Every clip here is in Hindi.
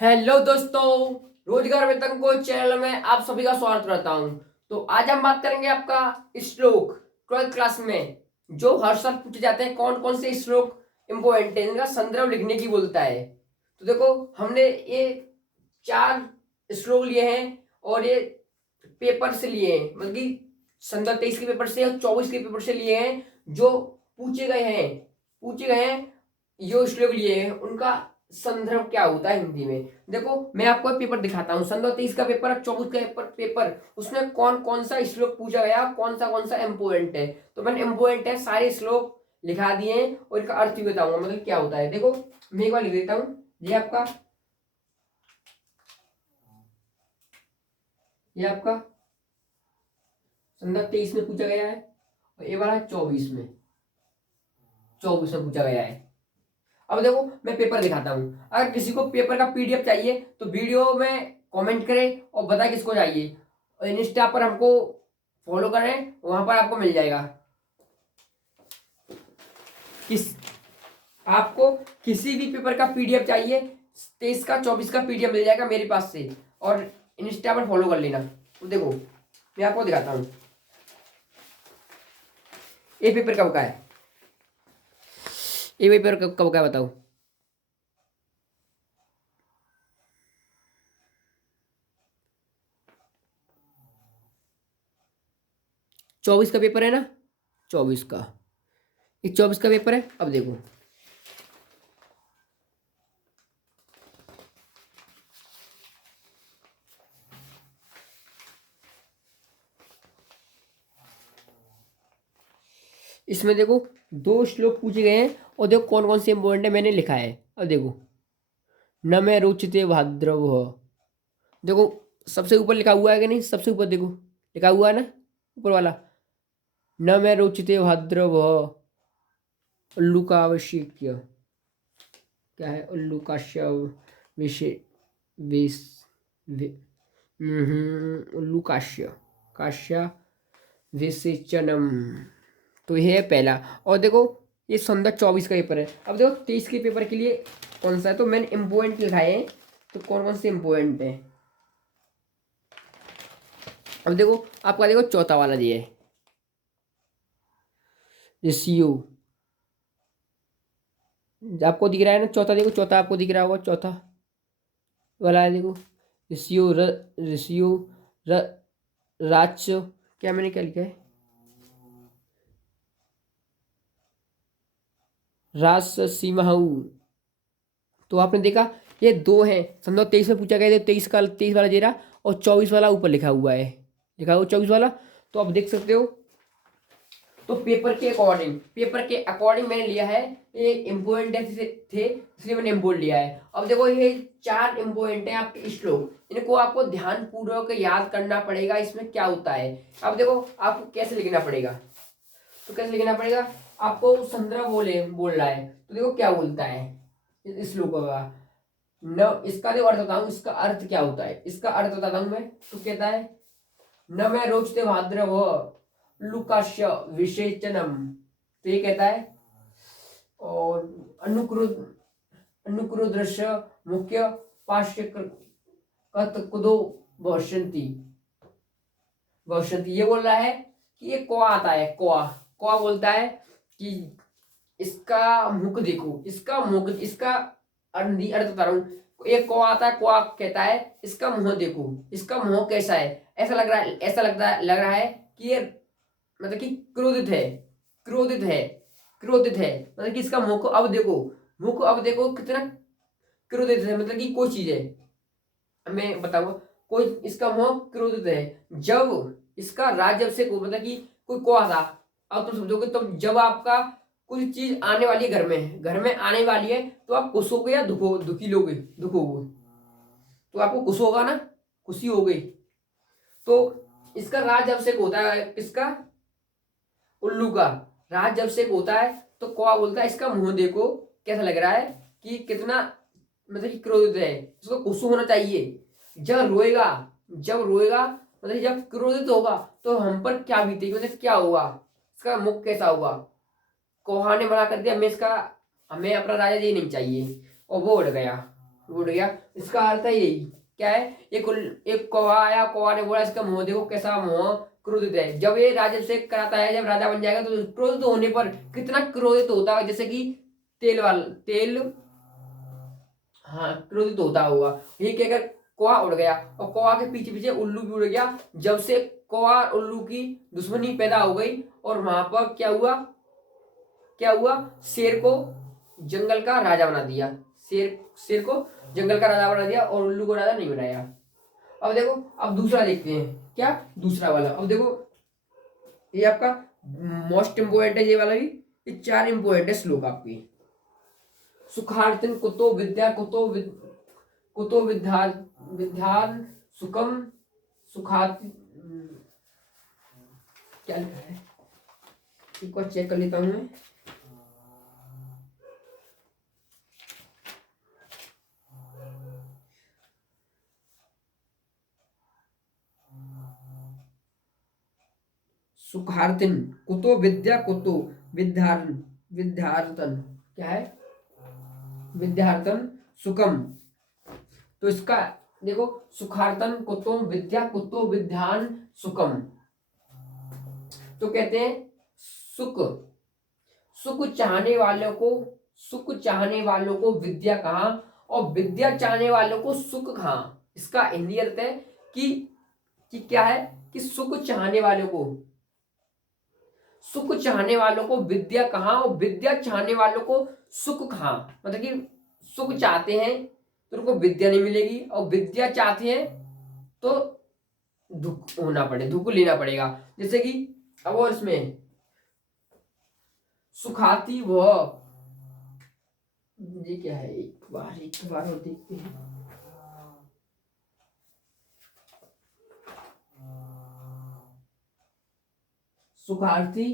हेलो दोस्तों, रोजगार वेतन को चैनल में आप सभी का स्वागत करता हूं। तो आज हम बात करेंगे आपका श्लोक 12th क्लास में जो हर साल पूछे जाते हैं। कौन कौन से श्लोक इंपॉर्टेंट है, इनका संदर्भ लिखने की बोलता है। तो देखो, हमने ये 4 श्लोक लिए हैं और ये पेपर से लिए हैं, मतलब कि संदर्भ 23 के पेपर से और 24 के पेपर से लिए हैं। जो पूछे गए हैं जो श्लोक लिए हैं उनका संदर्भ क्या होता है हिंदी में। देखो, मैं आपको पेपर दिखाता हूँ, संदर्भ 23 का पेपर, 24 का पेपर उसमें कौन कौन सा श्लोक पूछा गया, कौन सा इम्पोर्टेंट है। तो मैंने इम्पोर्टेंट है सारे श्लोक लिखा दिए हैं और इनका अर्थ भी बताऊंगा, मतलब क्या होता है। देखो, मैं एक बार लिख देता हूँ। ये आपका संदर्भ 23 में पूछा गया है और ये वाला 24 में पूछा गया है। अब देखो, मैं पेपर दिखाता हूँ। अगर किसी को पेपर का पीडीएफ चाहिए तो वीडियो में कमेंट करें और बताएं किसको चाहिए, और इंस्टा पर हमको फॉलो करें, वहां पर आपको मिल जाएगा। किस आपको किसी भी पेपर का पीडीएफ चाहिए, 23 का 24 का पीडीएफ मिल जाएगा मेरे पास से, और इंस्टा पर फॉलो कर लेना। तो देखो, मैं आपको दिखाता हूँ ये पेपर कब का है। ये पेपर कब का है बताओ। 24 का पेपर है ना, 24 का, ये 24 का पेपर है। अब देखो, इसमें देखो 2 श्लोक पूछे गए हैं और देखो कौन कौन से इंपॉर्टेंट है, मैंने लिखा है। अब देखो, न मैं रुचिते भाद्रव। देखो, सबसे ऊपर लिखा हुआ है कि नहीं, सबसे ऊपर देखो लिखा हुआ है ना, ऊपर वाला, न मैं रुचिते भाद्रव उल्लू का आवश्यक क्या है, उल्लू काश्य विषय विष उल्लू काश्य काश्य विसेचनम। तो ये है पहला। और देखो, ये संदर्भ 24 का पेपर है। अब देखो 23 के पेपर के लिए कौन सा है, तो मैंने इम्पोर्टेंट लिखाए हैं। तो कौन कौन से इम्पोर्टेंट है, अब देखो आपका, देखो चौथा वाला ये है रिशियो, आपको दिख रहा है ना चौथा। देखो चौथा आपको दिख रहा होगा, चौथा वाला है। देखो, ऋषियो राच, क्या मैंने क्या लिखा है, रास सीमाहू। तो आपने देखा, ये 2 हैं। संदर्भ 23 में पूछा गया, 23 वाला जेरा और 24 वाला ऊपर लिखा हुआ है, 24 वाला। तो आप देख सकते हो। तो पेपर के अकॉर्डिंग मैंने लिया है। ये इम्पोर्टेंट थे इसलिए मैंने इम्पोर्टेंट लिया है। अब देखो, ये 4 इम्पोर्टेंट है आपके श्लोक, इनको आपको ध्यान पूर्वक याद करना पड़ेगा। इसमें क्या होता है, अब देखो आपको कैसे लिखना पड़ेगा। तो कैसे लिखना पड़ेगा, आपको संदर्भ बोल रहा है। तो देखो क्या बोलता है इस श्लोक का। न इसका देखो अर्थ बताऊं, इसका अर्थ क्या होता है, इसका अर्थ बताता हूं मैं। तो कहता है, न मैं रोचते भाद्रव लुकाश्य विशेचनम। तो ये कहता है, और अनुक्रोध अनुक्रोध दृश्य मुख्य पार्श्व कतकुदो भविष्यन्ति भविष्यन्ति। ये बोल रहा है कि ये कौआ आता है, कौआ कौआ बोलता है कि इसका मुख देखो, इसका अर्थ बता रहा हूँ। एक कौआ आता है, कौआ कहता है इसका मुंह देखो, इसका मुंह कैसा है। ऐसा लग रहा है कि ये, मतलब कि क्रोधित है क्रोधित है, मतलब कि इसका मुख को अब देखो कितना क्रोधित है, मतलब कि कोई चीज है। मैं बताऊंगा, कोई इसका मुंह क्रोधित है। जब इसका राज्य से मतलब कि कोई कौआ था। अब तुम समझोगे, तो जब आपका कुछ चीज आने वाली है, घर में आने वाली है, तो आप खुश होगे या दुखी लोगे, दुख होगे। तो आपको खुश होगा ना, खुशी हो गई। तो इसका राज अभिषेक होता है, किसका, उल्लू का राज अभिषेक होता है। तो कौवा बोलता है इसका मुंह देखो कैसा लग रहा है, कि कितना, मतलब कि क्रोधित है, इसको खुश होना चाहिए। जब रोएगा मतलब जब क्रोधित होगा तो हम पर क्या बीतेगी, मतलब क्या होगा, इसका मुख कैसा होगा। कौवा ने मना कर दिया, हमें अपना राजा ये नहीं चाहिए, और वो उड़ गया, उड़ गया। इसका अर्थ है यही, क्या है, एक कौवा आया, कौवा ने बोला इसका मुंह देखो कैसा मुंह क्रोधित है। जब ये राजा से कराता है, जब राजा बन जाएगा तो क्रोधित होने पर कितना क्रोधित होता है, जैसे कि तेल, हाँ क्रोधित होता होगा। ये कहकर कौवा उड़ गया और कौवा के पीछे पीछे उल्लू भी उड़ गया। जब से कौवा और उल्लू की दुश्मनी पैदा हो गई और वहां पर क्या हुआ, शेर को जंगल का राजा बना दिया। शेर को जंगल का राजा बना दिया और उल्लू को राजा नहीं बनाया। अब देखो, अब दूसरा देखते हैं, क्या दूसरा वाला। अब देखो ये आपका मोस्ट इंपोर्टेंट है, ये वाला भी। ये 4 इंपोर्टेंट है श्लोक आपकी। सुखार्थिन कुतो विद्या कुतो विद्यान सुखम सुखाति, क्या लिखा है, एक बार चेक कर लेता हूं मैं। सुखार्थिन कुतो विद्या कुतो विद्यार्थन, क्या है, विद्यार्थन सुखम। तो इसका देखो, सुखार्थन कुतो विद्या कुतो विद्यान सुखम। तो कहते हैं सुख चाहने वालों को विद्या कहाँ, और विद्या चाहने वालों को सुख कहाँ। इसका हिंदी अर्थ है कि क्या है, कि सुख चाहने वालों को विद्या कहाँ और विद्या चाहने वालों को सुख कहाँ। मतलब कि सुख चाहते हैं तो उनको विद्या नहीं मिलेगी, और विद्या चाहते हैं तो दुख लेना पड़ेगा। जैसे कि अब और इसमें सुखाती वह, ये क्या है, एक बार और देखते हैं। सुखार्थी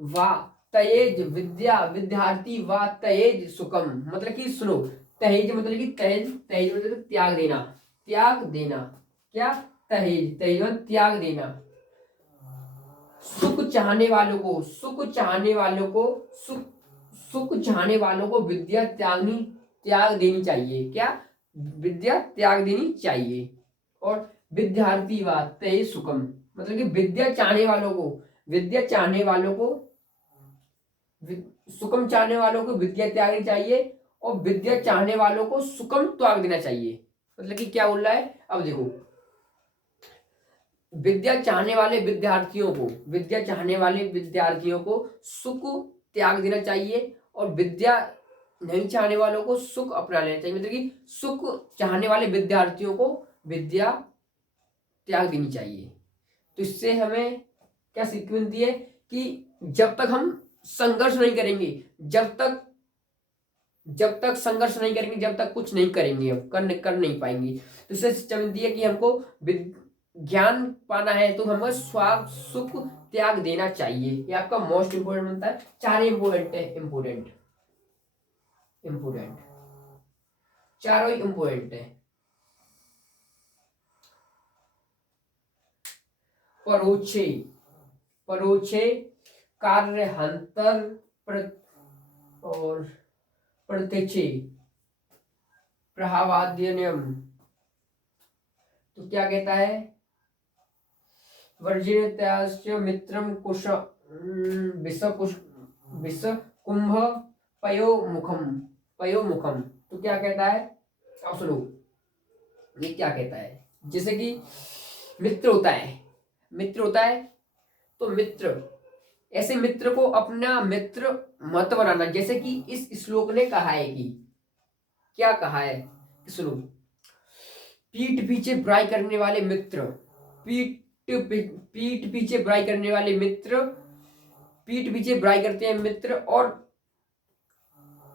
व तेज विद्या विद्यार्थी व तेज सुखम। मतलब कि सुनो, तेज मतलब कि तेज मतलब त्याग देना, क्या, तेज मतलब त्याग देना। सुख चाहने वालों को विद्या त्याग देनी चाहिए, क्या, विद्या त्याग देनी चाहिए। और विद्यार्थी व तेज सुखम मतलब कि विद्या चाहने वालों को सुखम चाहने वालों को विद्या त्यागनी चाहिए, और विद्या चाहने वालों को सुखम त्याग देना चाहिए। मतलब कि क्या बोल रहा है, अब देखो, विद्या चाहने वाले विद्यार्थियों को सुख त्याग देना चाहिए, और विद्या नहीं चाहने वालों को सुख अपना लेना चाहिए। मतलब कि सुख चाहने वाले विद्यार्थियों को विद्या त्याग देनी चाहिए। तो इससे हमें क्या सीख मिलती है, कि जब तक हम संघर्ष नहीं करेंगे, जब तक संघर्ष नहीं करेंगे, जब तक कुछ नहीं करेंगे, कर नहीं पाएंगे। तो इससे शिक्षा मिलती है कि हमको ज्ञान पाना है तो हमें स्वार्थ सुख त्याग देना चाहिए। ये आपका मोस्ट इंपोर्टेंट बनता है। 4 इंपोर्टेंट है, इंपोर्टेंट चारों ही इंपोर्टेंट है। परोक्षे कार्य हंतर और प्रत्यक्षे प्रभावाद्यनियम। तो क्या कहता है, वर्जिन्यस्य मित्रम कुश विष कुंभ पयोमुखम। तो क्या कहता है, अब सुनो, ये क्या कहता है, जैसे कि मित्र होता है तो ऐसे मित्र को अपना मित्र मत बनाना। जैसे कि इस श्लोक ने कहा है कि, क्या कहा है, सुनो, पीठ पीछे बुराई करने वाले मित्र, पीठ पीछे बुराई करने वाले मित्र, पीठ पीछे बुराई करते हैं मित्र, और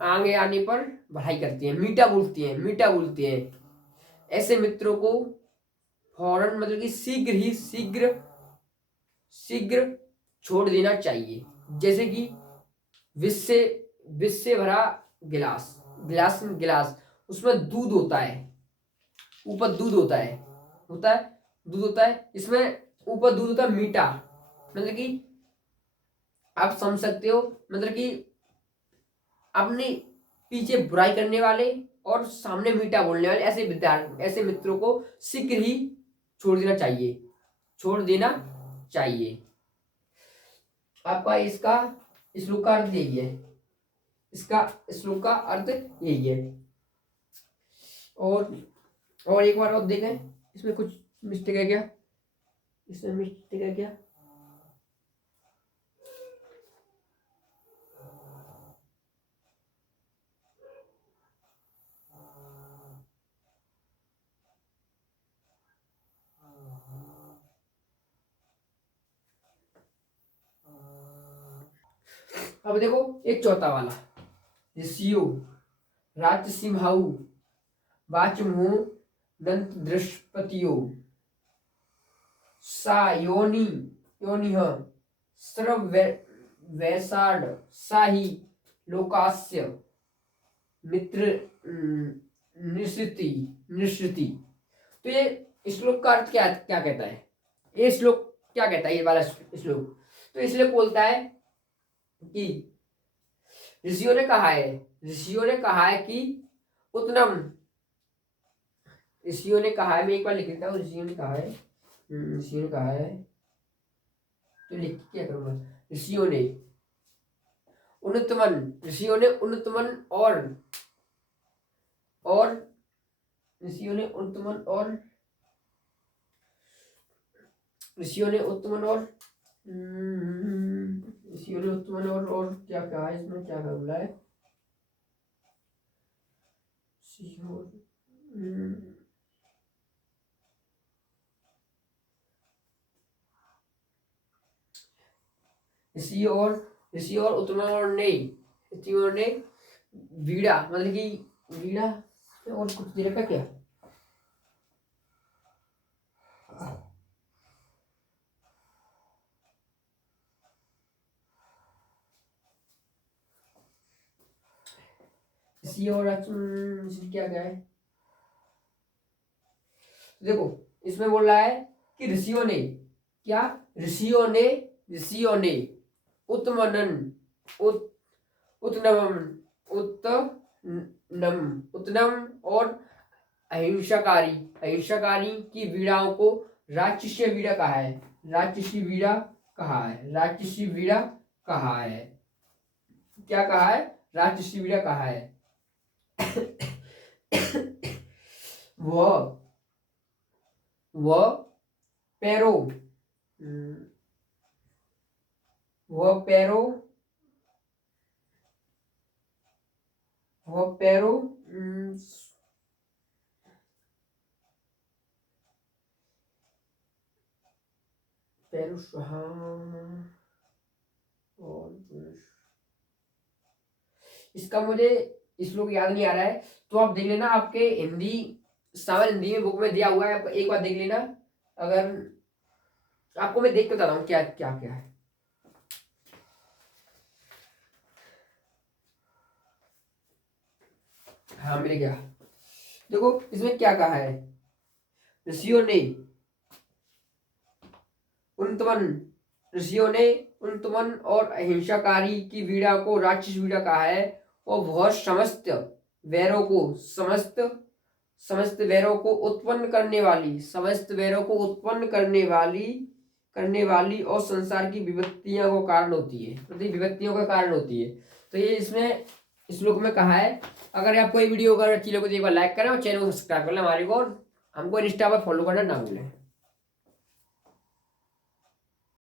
आगे आने पर भलाई करते हैं, मीठा बोलते हैं। ऐसे मित्रों को फौरन मतलब कि शीघ्र छोड़ देना चाहिए। जैसे कि विष से भरा गिलास उसमें दूध होता है, ऊपर दूध होता है, दूध होता है, इसमें ऊपर दूध होता है मीठा, मतलब कि आप समझ सकते हो, मतलब कि अपने पीछे बुराई करने वाले और सामने मीठा बोलने वाले ऐसे विद्यार्थी, ऐसे मित्रों को शीघ्र ही छोड़ देना चाहिए, छोड़ देना चाहिए। आपका इसका श्लोक का अर्थ यही है, इसका श्लोक का अर्थ यही है। और एक बार और देखें, इसमें कुछ मिस्टेक है क्या, इसमें मिस्टेक है क्या? अब देखो एक चौथा वाला, ऋषियो राजसिंहाऊ वाचमो दंत दृष्पतियो सा योनि योनिह सर्व वैसाड साही लोकास्य मित्र निश्रिति निश्रिति। तो ये श्लोक का अर्थ क्या क्या कहता है, ये श्लोक क्या कहता है, ये वाला श्लोक? तो इसलिए बोलता है कि ऋषियों ने कहा है, ऋषियों ने कहा है कि उत्तम, ऋषियों ने कहा है, मैं एक बार लिख देता हूँ, ऋषियों ने कहा है, ऋषियों ने कहा है, तो लिख क्या करूंगा, ऋषियों ने उन्नतमन, ऋषियों ने उन्नतमन और ऋषियों ने उन्नतमन और ऋषियों ने उत्तमन और ऋषियों ने उत्तमन और क्या कहा है इसमें, क्या बोला है, ऋषि और उत्तमन ने, ऋषियों ने वीड़ा, मतलब कि वीड़ा और कुछ दे रखा क्या, ऋषि और क्या क्या है, देखो इसमें बोल रहा है कि ऋषियों ने क्या, ऋषियों ने उत्तमनन उत्तनम उत्तनम और अहिंसाकारी की वीणाओं को राक्षसी वीणा कहा है, राक्षसी वीणा कहा है, राक्षसी वीणा कहा है, क्या कहा है, राक्षसी वीणा कहा है। वह पैरो इसका मुझे श्लोक याद नहीं आ रहा है, तो आप देख लेना, आपके हिंदी सामान्य हिंदी में बुक में दिया हुआ है, एक बार देख लेना, अगर आपको मैं देख के बता रहा हूँ क्या क्या क्या है। हाँ मिल गया, देखो इसमें क्या कहा है, ऋषियों ने उन्नतमन और अहिंसाकारी की वीणा को राक्षस वीणा कहा है, और वह समस्त वैरों को उत्पन्न करने वाली और संसार की विपत्तियों का कारण होती है, विपत्तियों का कारण होती है। तो ये इसमें श्लोक में कहा है। अगर आपको ये वीडियो अगर अच्छी लगे तो एक बार लाइक करें और चैनल को सब्सक्राइब कर लें हमारे को, और हमको इंस्टा पर फॉलो करना ना भूलें।